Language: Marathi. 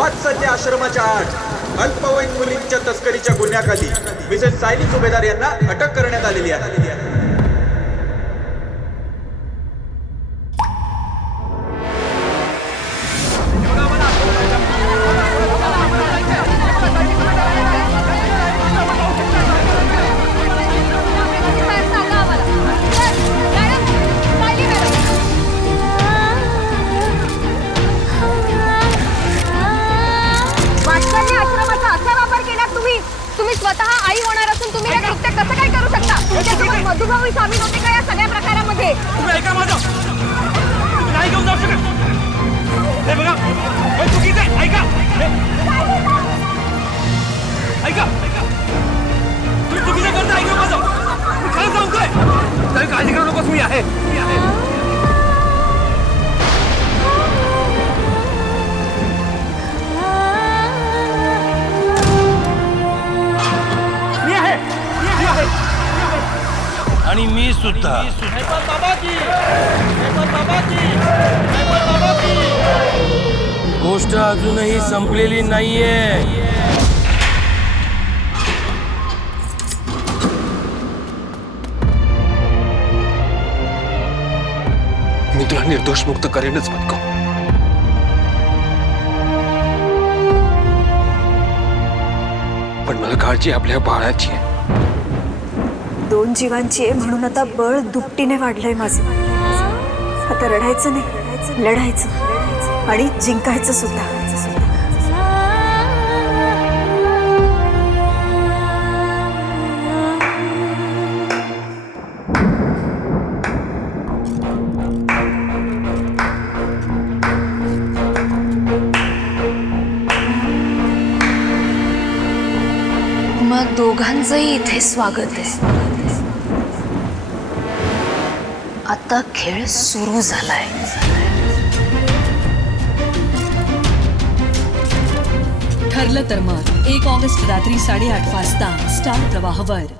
वात्सल्य आश्रमाच्या आड अल्पवयीन मुलींच्या तस्करीच्या गुन्ह्याखाली मिसेस सायली सुभेदार यांना अटक करण्यात आलेली आहे. तुम्ही स्वतः आई होणार असून तुम्ही हे कृत्य कसं काय करू शकता? तुमच्यासोबत मधुभाऊ सामील होते का या सगळ्या प्रकारामध्ये? तुम्ही ऐका माझं, तुम्ही नाही घेऊन जाऊ शकत. हे बघा, हे चुकीचं आहे. ऐका ऐका तुम्ही चुकीचं करता. ऐका माझं, मी खरं सांगतोय. काही काळजी करू नकोस, मी आहे. आणि मी सुद्धा. गोष्ट अजूनही संपलेली नाहीये. मी तुला निर्दोष मुक्त करेनच बदको. पण मला काळजी आपल्या बाळाची आहे. 2 जीवांची आहे म्हणून आता बळ दुपटीने वाढलंय माझं. आता रडायचं नाही, लढायचं आणि जिंकायचं सुद्धा. मग दोघांचंही इथे स्वागत आहे. आता खेळ सुरू झालाय. ठरलं तर मग 1 ऑगस्ट रात्री 8:30 वाजता स्टार प्रवाहवर.